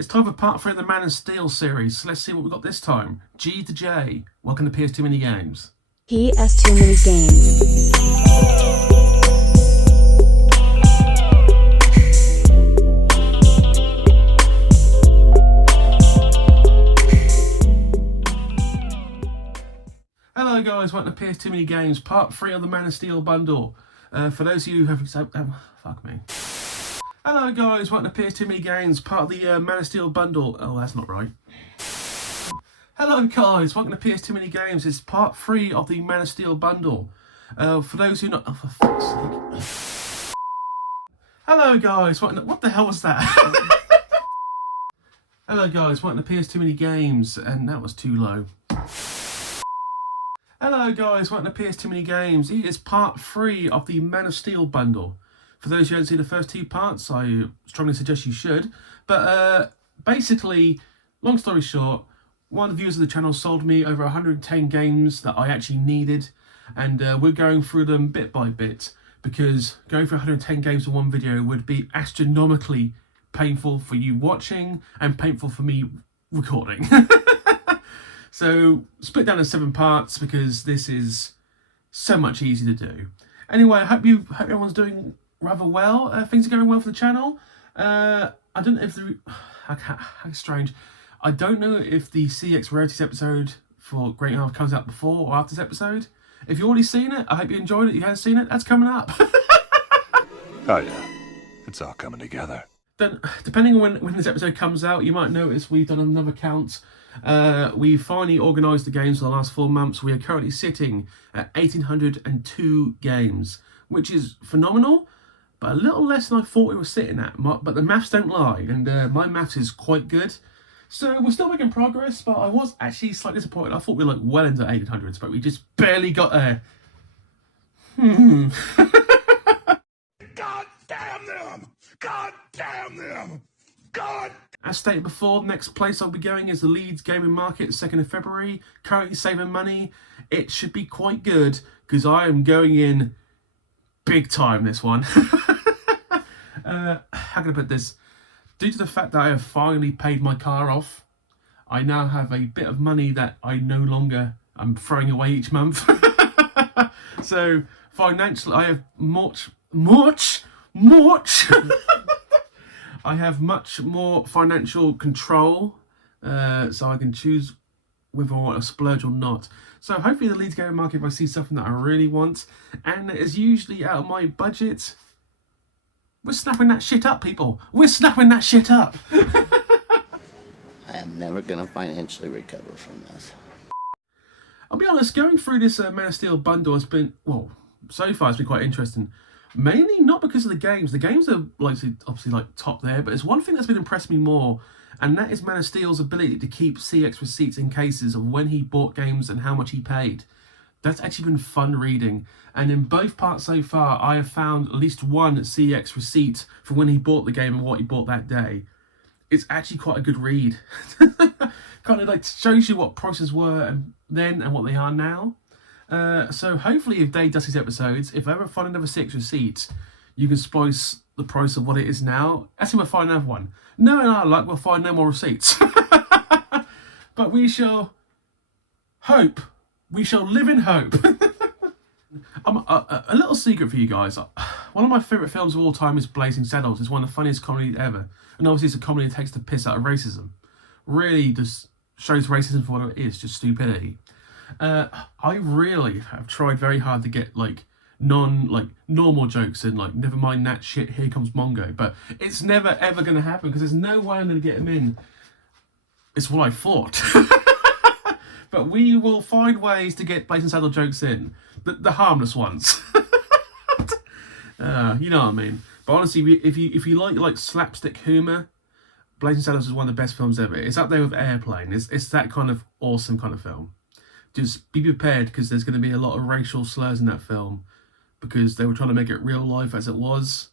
It's time for part 3 of the Man of Steel series, so let's see what we've got this time. G to J, welcome to PS2 Mini Games. PS2 Mini Games. Hello guys, welcome to PS2 Mini Games, part 3 of the Man of Steel bundle. For those of you who haven't... fuck me. Hello guys, welcome to PS2 Mini Games, part of the Man of Steel bundle. Oh, that's not right. Hello guys, welcome to PS2 Mini Games. It's part 3 of the Man of Steel bundle. For those who not... Oh, for fuck's sake. Hello guys, what the hell was that? Hello guys, welcome to PS2 Mini Games, and that was too low. Hello guys, welcome to PS2 Mini Games. It is part 3 of the Man of Steel bundle. For those who haven't seen the first 2 parts, I strongly suggest you should. But basically, long story short, one of the viewers of the channel sold me over 110 games that I actually needed. And we're going through them bit by bit, because going through 110 games in one video would be astronomically painful for you watching and painful for me recording. So split down in 7 parts because this is so much easier to do. Anyway, I hope everyone's doing rather well. Things are going well for the channel. I don't know if how strange. I don't know if the CX Rarities episode for Great Half comes out before or after this episode. If you've already seen it, I hope you enjoyed it. If you haven't seen it, that's coming up. Oh yeah, it's all coming together. Then, depending on when this episode comes out, you might notice we've done another count. We finally organised the games for the last 4 months. We are currently sitting at 1,802 games, which is phenomenal, but a little less than I thought we were sitting at. But the maths don't lie, and my maths is quite good. So we're still making progress, but I was actually slightly disappointed. I thought we were like well into 1800s, but we just barely got there. God damn them! God damn them! God! As stated before, next place I'll be going is the Leeds Gaming Market, 2nd of February. Currently saving money. It should be quite good, because I am going in big time this one. How can I put this? Due to the fact that I have finally paid my car off, I now have a bit of money that I no longer am throwing away each month. So financially, I have much I have much more financial control, so I can choose whether I want to splurge or not. So hopefully the Leeds Gaming Market, if I see something that I really want, and it is usually out of my budget, we're snapping that shit up, people. We're snapping that shit up. I am never going to financially recover from this. I'll be honest, going through this Man of Steel bundle has been, well, so far it's been quite interesting. Mainly not because of the games. The games are obviously like top there, but it's one thing that's been impressing me more, and that is Man of Steel's ability to keep CX receipts in cases of when he bought games and how much he paid. That's actually been fun reading, and in both parts so far I have found at least one CX receipt for when he bought the game and what he bought that day. It's actually quite a good read. Kind of like shows you what prices were then and what they are now. So hopefully if Dave does his episodes, if I ever find another CX receipt, you can splice the price of what it is now. Actually, we'll find another one. No, in our luck, we'll find no more receipts. But we shall hope. We shall live in hope. A little secret for you guys. One of my favourite films of all time is Blazing Saddles. It's one of the funniest comedies ever. And obviously it's a comedy that takes the piss out of racism. Really just shows racism for what it is, just stupidity. I really have tried very hard to get normal jokes in, like never mind that shit, here comes Mongo, but it's never ever going to happen because there's no way I'm going to get him in. It's what I thought. But we will find ways to get Blazing Saddle jokes in, the harmless ones. You know what I mean. But honestly, if you like slapstick humour, Blazing Saddles is one of the best films ever. It's up there with Airplane. It's that kind of awesome kind of film. Just be prepared, because there's going to be a lot of racial slurs in that film, because they were trying to make it real life as it was.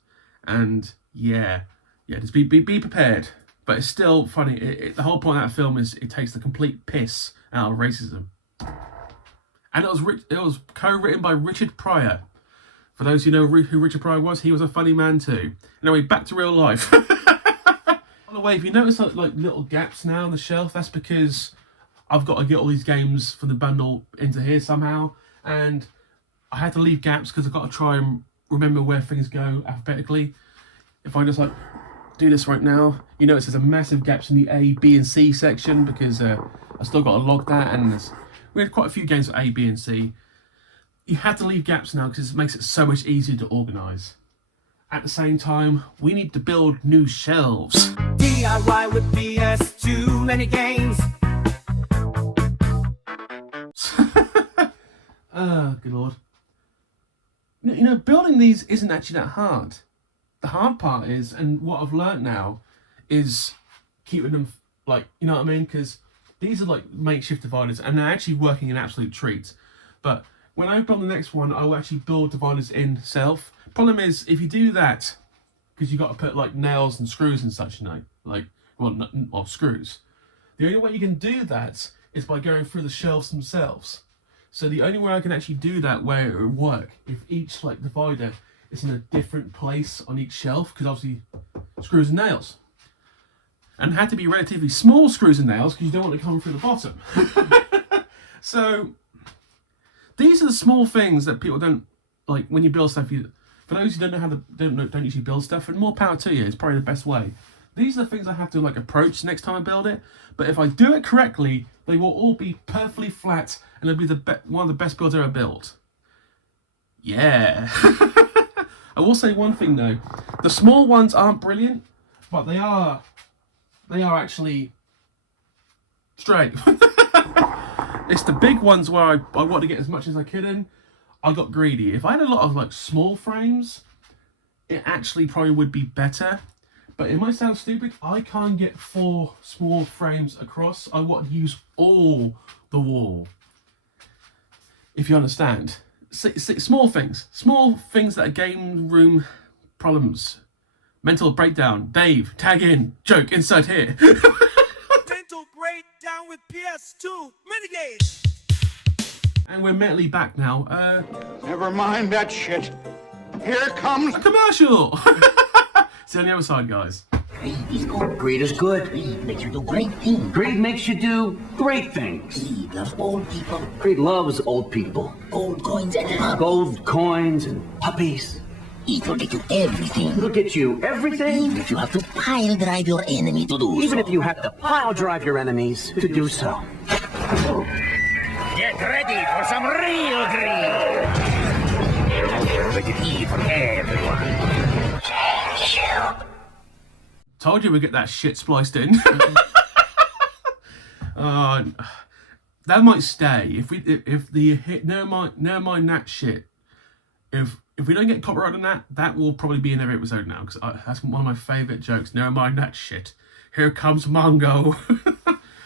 And yeah, just be prepared. But it's still funny. The whole point of that film is it takes the complete piss out of racism. And it was co-written by Richard Pryor. For those who know who Richard Pryor was, he was a funny man too. Anyway, back to real life. By the way, if you notice like little gaps now on the shelf, that's because I've got to get all these games from the bundle into here somehow, and I had to leave gaps because I've got to try and remember where things go alphabetically. If I just like do this right now, you notice there's a massive gaps in the A, B, and C section because I still got to log that, and we had quite a few games with A, B, and C. You have to leave gaps now because it makes it so much easier to organise. At the same time, we need to build new shelves. DIY with PS, too many games. Oh, good lord. You know, building these isn't actually that hard. The hard part is, and what I've learnt now, is keeping them, like, you know what I mean? Because these are like makeshift dividers, and they're actually working an absolute treat. But when I build the next one, I will actually build dividers in self. Problem is, if you do that, because you've got to put like nails and screws and such, you know, like, well, screws. The only way you can do that is by going through the shelves themselves. So the only way I can actually do that where it would work, if each like divider is in a different place on each shelf, because obviously screws and nails. And had to be relatively small screws and nails because you don't want to come through the bottom. So these are the small things that people don't like when you build stuff. For those who don't know how to don't usually build stuff, and more power to you, it's probably the best way. These are the things I have to like approach next time I build it. But if I do it correctly, they will all be perfectly flat, and it'll be one of the best builds I ever built. Yeah. I will say one thing though: the small ones aren't brilliant, but they are actually straight. It's the big ones where I want to get as much as I could in. I got greedy. If I had a lot of like small frames, it actually probably would be better. But it might sound stupid, I can't get 4 small frames across. I want to use all the wall. If you understand. Small things that are game room problems. Mental breakdown. Dave, tag in, joke, insert here. Mental breakdown with PS2 minigames. And we're mentally back now. Never mind that shit. Here comes A commercial! See you on the other side, guys. Greed is good. Greed is good. Greed makes you do great things. Greed makes you do great things. Greed loves old people. Greed loves old people. Gold coins and puppies. Gold coins and puppies. It will get you everything. It'll get you everything. Even if you have to pile drive your enemy to do Even so. if you have to pile drive your enemies to do so. Get ready for some real greed. Rated E for everyone. Told you we'd get that shit spliced in. That might stay never mind that shit. If we don't get copyright on that, that will probably be in every episode now, because that's one of my favourite jokes. Never mind that shit. Here comes Mongo.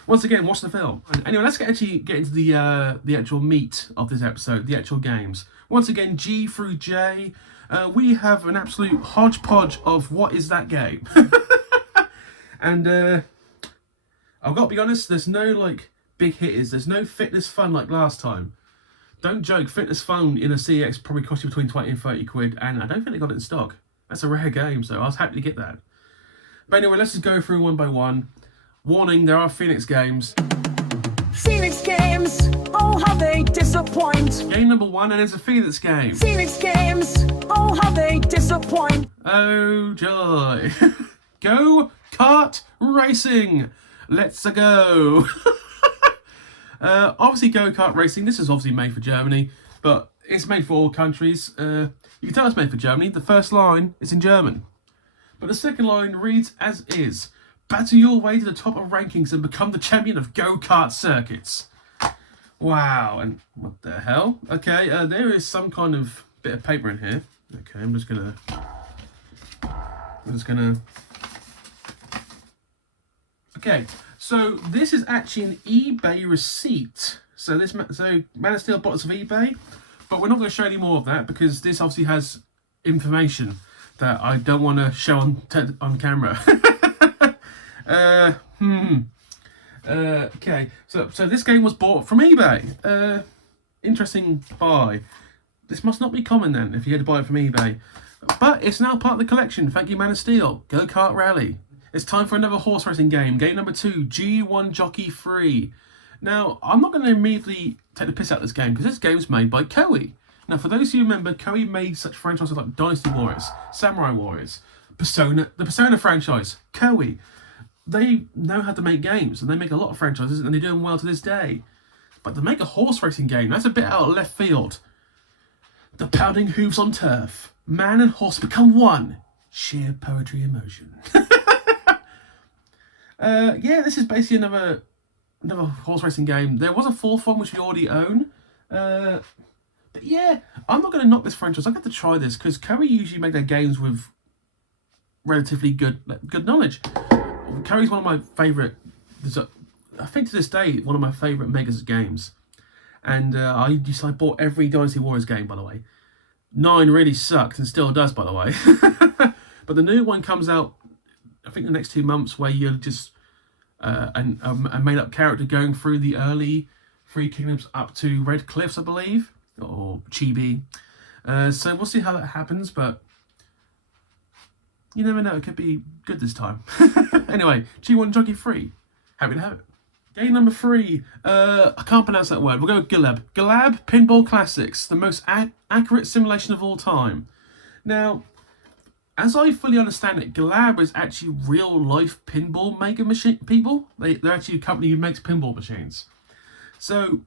Once again, watch the film. Anyway, let's actually get into the actual meat of this episode, the actual games. Once again, G through J. We have an absolute hodgepodge of what is that game. And I've got to be honest, there's no like big hitters. There's no fitness fun like last time. Don't joke, fitness fun in a CX probably cost you between 20 and 30 quid, and I don't think they got it in stock. That's a rare game, so I was happy to get that. But anyway, let's just go through one by one. Warning, there are Phoenix games. Phoenix games, oh how they disappoint. Game number 1, and it's a Phoenix game. Phoenix games, oh how they disappoint. Oh joy. Go-kart racing. Let's go. Obviously go-kart racing, this is obviously made for Germany, but it's made for all countries. You can tell it's made for Germany. The first line is in German, but the second line reads as is. Battle your way to the top of rankings and become the champion of go-kart circuits. Wow, and what the hell? Okay, there is some kind of bit of paper in here. Okay, I'm just gonna Okay, so this is actually an eBay receipt. So Man of Steel bought us of eBay, but we're not going to show any more of that because this obviously has information that I don't want to show on camera. Okay, so this game was bought from eBay. Interesting buy. This must not be common then if you had to buy it from eBay. But it's now part of the collection. Thank you, Man of Steel. Go-Kart Rally. It's time for another horse racing game. Game number 2, G1 Jockey 3. Now, I'm not going to immediately take the piss out of this game because this game's made by Koei. Now, for those who remember, Koei made such franchises like Dynasty Warriors, Samurai Warriors, Persona, the Persona franchise, Koei. They know how to make games, and they make a lot of franchises, and they do them well to this day. But to make a horse racing game, that's a bit out of left field. The pounding hooves on turf. Man and horse become one. Sheer poetry emotion. Yeah, this is basically another horse racing game. There was a fourth one which we already own. But yeah, I'm not going to knock this franchise. I've got to try this because Koei usually make their games with relatively good knowledge. Koei's one of my favourite, I think to this day, one of my favourite Megas games. And I bought every Dynasty Warriors game, by the way. 9 really sucked and still does, by the way. But the new one comes out, I think, the next 2 months, where you're just a made-up character going through the early Three Kingdoms up to Red Cliffs, I believe, or Chibi. So we'll see how that happens, but you never know, it could be good this time. Anyway, G1 Jockey 3. Happy to have it. Game number 3. I can't pronounce that word. We'll go with Galab. Galab Pinball Classics, the most accurate simulation of all time. Now, as I fully understand it, Galab is actually real-life pinball maker machine people. They're actually a company who makes pinball machines. So,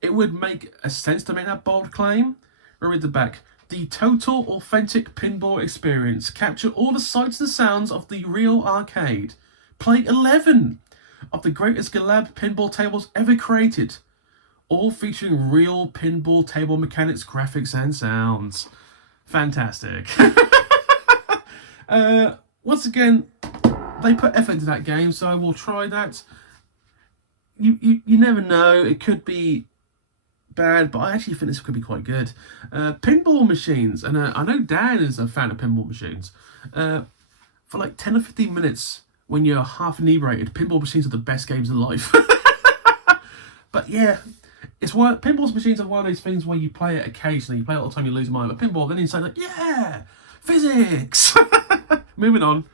it would make a sense to make that bold claim. We'll read the back. The total authentic pinball experience. Capture all the sights and sounds of the real arcade. Play 11 of the greatest Galab pinball tables ever created. All featuring real pinball table mechanics, graphics and sounds. Fantastic. Once again, they put effort into that game, so I will try that. You never know, it could be bad, but I actually think this could be quite good. Pinball machines, and I know Dan is a fan of pinball machines. For like 10 or 15 minutes, when you're half inebriated, pinball machines are the best games in life. But yeah, pinball machines are one of those things where you play it occasionally, you play it all the time, you lose your mind. But pinball, then you say like, yeah, physics. Moving on.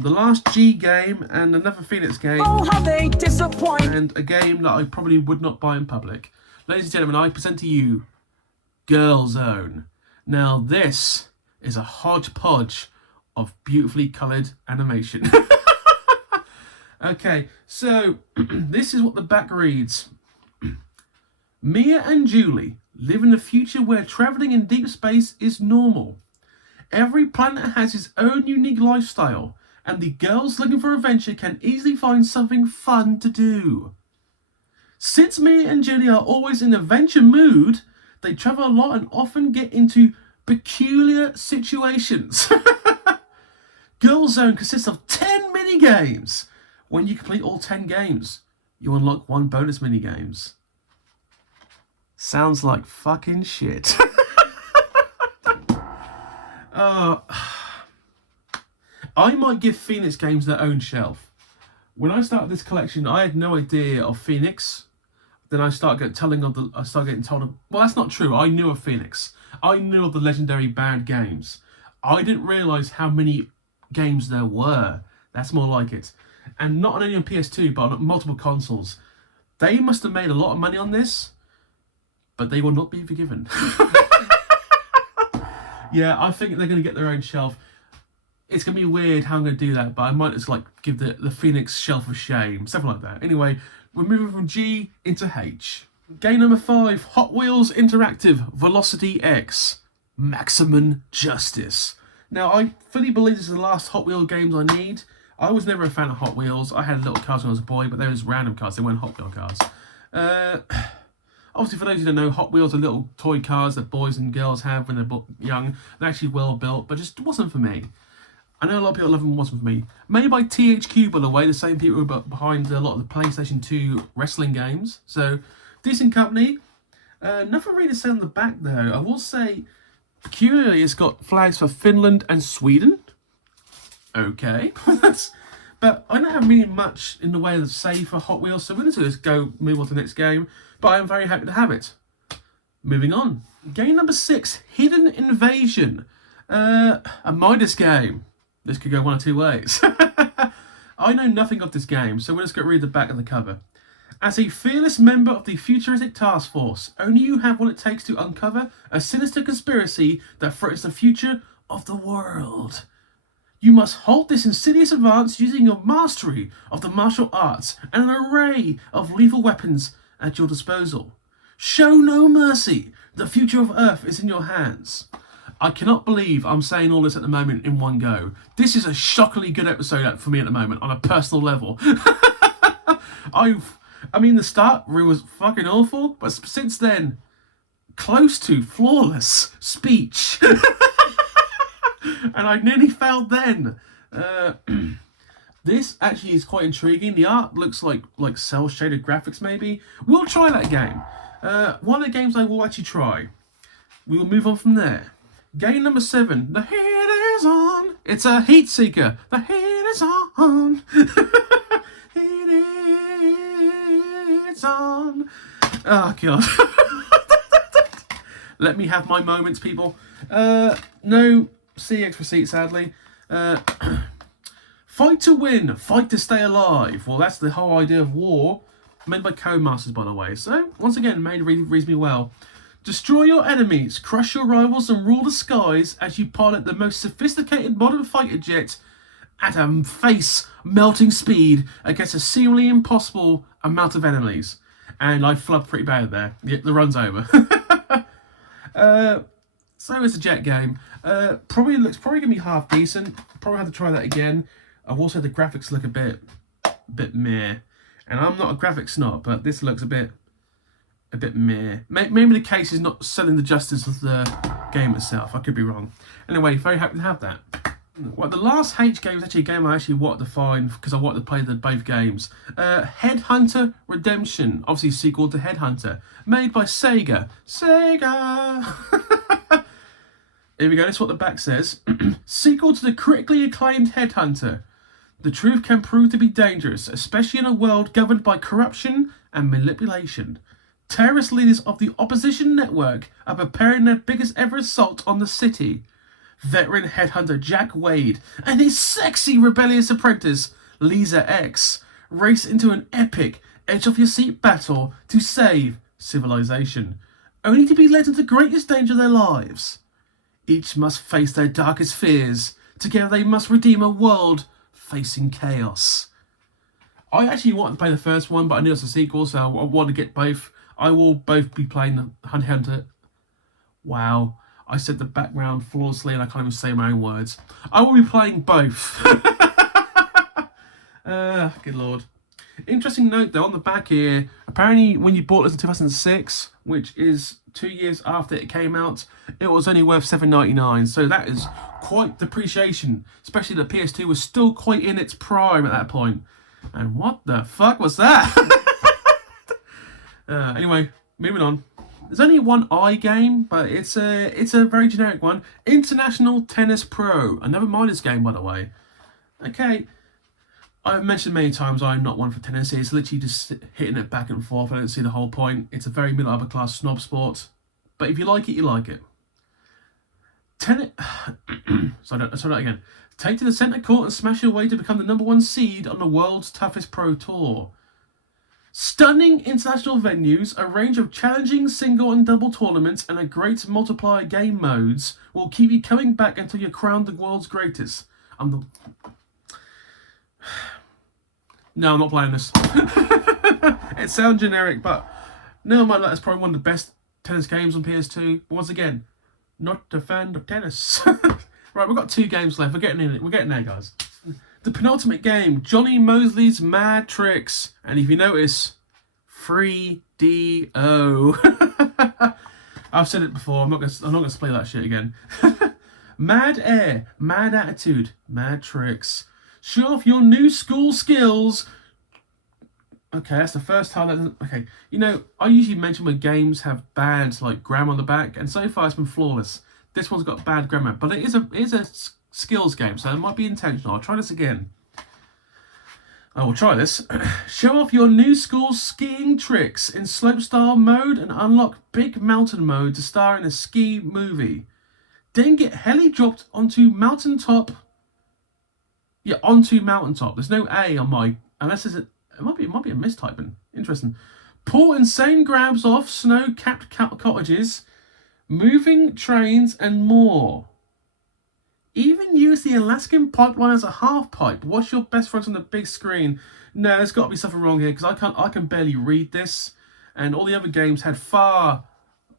The last G game and another Phoenix game. Oh, how they disappoint! And a game that I probably would not buy in public. Ladies and gentlemen, I present to you Girl Zone. Now this is a hodgepodge of beautifully coloured animation. Okay, so this is what the back reads. Mia and Julie live in a future where travelling in deep space is normal. Every planet has its own unique lifestyle, and the girls looking for adventure can easily find something fun to do. Since Mia and Julie are always in adventure mood, they travel a lot and often get into peculiar situations. Girl Zone consists of 10 mini-games. When you complete all 10 games, you unlock 1 bonus mini-games. Sounds like fucking shit. I might give Phoenix games their own shelf. When I started this collection, I had no idea of Phoenix. Then I started getting told of, well, that's not true. I knew of Phoenix. I knew of the legendary bad games. I didn't realise how many games there were. That's more like it. And not only on PS2, but on multiple consoles. They must have made a lot of money on this, but they will not be forgiven. Yeah, I think they're going to get their own shelf. It's going to be weird how I'm going to do that, but I might just like give the Phoenix shelf of shame, something like that. Anyway, we're moving from G into H. Game number 5, Hot Wheels Interactive Velocity X, Maximum Justice. Now, I fully believe this is the last Hot Wheels games I need. I was never a fan of Hot Wheels. I had little cars when I was a boy, but they were just random cars. They weren't Hot Wheel cars. Obviously, for those who don't know, Hot Wheels are little toy cars that boys and girls have when they're young. They're actually well built, but just wasn't for me. I know a lot of people love them, wasn't for me. Made by THQ, by the way, the same people who are behind a lot of the PlayStation 2 wrestling games. So, decent company. Nothing really to say on the back, though. I will say, peculiarly, it's got flags for Finland and Sweden. Okay. But I don't have really much in the way of say for Hot Wheels, so we're going to just move on to the next game. But I am very happy to have it. Moving on. Game number 6, Hidden Invasion. A Midas game. This could go one of two ways. I know nothing of this game, so we'll just go read the back of the cover. As a fearless member of the futuristic task force, only you have what it takes to uncover a sinister conspiracy that threatens the future of the world. You must halt this insidious advance using your mastery of the martial arts and an array of lethal weapons at your disposal. Show no mercy. The future of Earth is in your hands. I cannot believe I'm saying all this at the moment in one go. This is a shockingly good episode for me at the moment on a personal level. I mean, the start was fucking awful, but since then, close to flawless speech. And I nearly failed then. This actually is quite intriguing. The art looks like cel shaded graphics maybe. We'll try that game. One of the games I will actually try. We will move on from there. Game number 7. The heat is on. It's a heat seeker. The heat is on. Heat is on. Oh god. Let me have my moments, people. No CX receipt, sadly. Fight to win, fight to stay alive. Well, that's the whole idea of war. Made by Codemasters, by the way. So, once again, made reasonably well. Destroy your enemies, crush your rivals, and rule the skies as you pilot the most sophisticated modern fighter jet at a face-melting speed against a seemingly impossible amount of enemies. And I flubbed pretty bad there. The run's over. So it's a jet game. Probably going to be half decent. Probably have to try that again. I've also had the graphics look a bit meh. And I'm not a graphics snob, but this looks a bit meh. Maybe the case is not selling the justice of the game itself. I could be wrong. Anyway, very happy to have that. Well, the last H game is actually a game I actually wanted to find because I wanted to play both games. Headhunter Redemption, obviously sequel to Headhunter, made by Sega. Sega! Here we go, that's what the back says. Sequel to the critically acclaimed Headhunter. The truth can prove to be dangerous, especially in a world governed by corruption and manipulation. Terrorist leaders of the opposition network are preparing their biggest ever assault on the city. Veteran headhunter Jack Wade and his sexy rebellious apprentice, Lisa X, race into an epic, edge-of-your-seat battle to save civilization, only to be led into the greatest danger of their lives. Each must face their darkest fears. Together they must redeem a world facing chaos. I actually wanted to play the first one, but I knew it was a sequel, so I want to get both. I will both be playing the Hunter. Wow, I said the background flawlessly and I can't even say my own words. I will be playing both. Good lord. Interesting note though, on the back here, apparently when you bought this in 2006, which is 2 years after it came out, it was only worth $7.99, so that is quite depreciation, especially the PS2 was still quite in its prime at that point. And what the fuck was that? Anyway, moving on. There's only one game, but it's a very generic one. International Tennis Pro. Another minors game, by the way. Okay. I've mentioned many times I'm not one for tennis. It's literally just hitting it back and forth. I don't see the whole point. It's a very middle upper class snob sport. But if you like it, you like it. Tennis. Sorry, that again. Take to the centre court and smash your way to become the #1 seed on the world's toughest pro tour. Stunning international venues, a range of challenging single and double tournaments, and a great multiplier game modes will keep you coming back until you're crowned the world's greatest. No, I'm not playing this. It sounds generic, but no, that's probably one of the best tennis games on PS2. But once again, not a fan of tennis. Right, we've got 2 games left. We're getting in it. We're getting there, guys. The penultimate game, Johnny Mosley's Mad Tricks. And if you notice, 3DO. I've said it before. I'm not gonna play that shit again. Mad Air, Mad Attitude, Mad Tricks. Show off your new school skills. Okay, that's the first time that doesn't... Okay, you know, I usually mention when games have bad, like, grammar on the back, and so far it's been flawless. This one's got bad grammar, but it is a skills game, so it might be intentional. I'll try this again. I will try this. Show off your new school skiing tricks in slopestyle mode and unlock big mountain mode to star in a ski movie. Then get heli dropped onto mountaintop. Yeah, onto mountaintop. There's no A on my, unless it's it might be a mistyping. Interesting. Pull insane grabs off snow-capped cottages, moving trains, and more. Even use the Alaskan pipeline as a half pipe. Watch your best friends on the big screen. No, there's got to be something wrong here because I can barely read this, and all the other games had far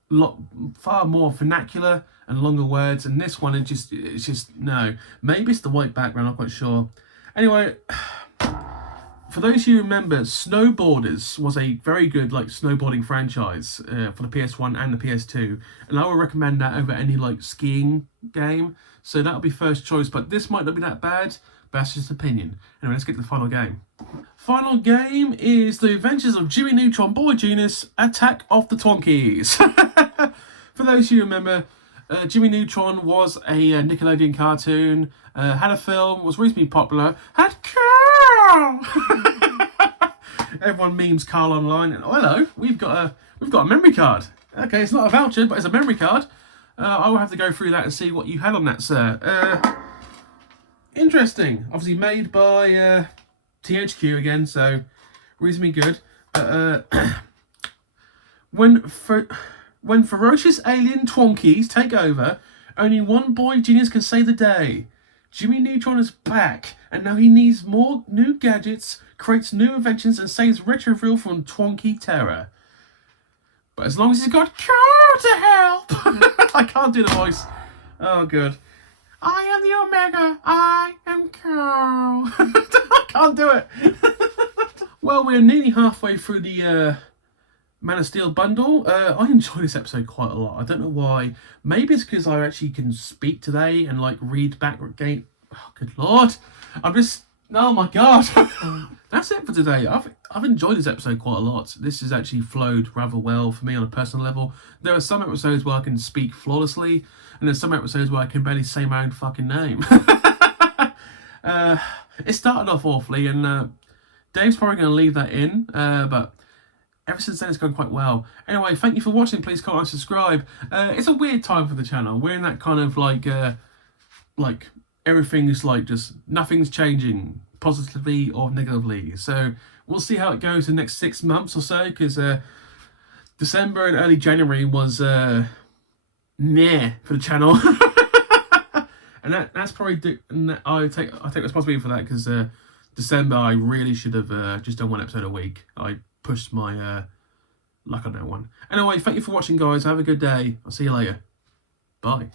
more vernacular and longer words, and this one it's just no. Maybe it's the white background. I'm not quite sure. Anyway, for those of you who remember, Snowboarders was a very good like snowboarding franchise for the PS1 and the PS2, and I would recommend that over any like skiing game. So that'll be first choice, but this might not be that bad. But that's just opinion. Anyway, let's get to the final game. Final game is The Adventures of Jimmy Neutron Boy Genius Attack of the Twonkies. For those of you who remember, Jimmy Neutron was a Nickelodeon cartoon, had a film, was reasonably popular, had Carl! Everyone memes Carl online, and oh, hello, we've got a memory card. Okay, it's not a voucher, but it's a memory card. I will have to go through that and see what you had on that, sir. Interesting. Obviously made by THQ again, so reasonably good. When ferocious alien Twonkies take over, only one boy genius can save the day. Jimmy Neutron is back, and now he needs more new gadgets, creates new inventions, and saves Retroville from Twonky terror. But as long as he's got Carl to help! I can't do the voice. Oh, good. I am the Omega. I am Carl. I can't do it. Well, we're nearly halfway through the Man of Steel bundle. I enjoy this episode quite a lot. I don't know why. Maybe it's because I actually can speak today and like read back game. Oh, good lord! I'm just. Oh my god! That's it for today. I've enjoyed this episode quite a lot. This has actually flowed rather well for me on a personal level. There are some episodes where I can speak flawlessly, and there's some episodes where I can barely say my own fucking name. It started off awfully, and Dave's probably going to leave that in, but ever since then it's gone quite well. Anyway, thank you for watching. Please comment and subscribe. It's a weird time for the channel. We're in that kind of like everything's like just nothing's changing positively or negatively. So we'll see how it goes the next 6 months or so, because December and early January was meh for the channel. And that's probably I take responsibility for that, because December I really should have just done one episode a week. I pushed my luck on that one. Anyway, thank you for watching, guys. Have a good day. I'll see you later. Bye.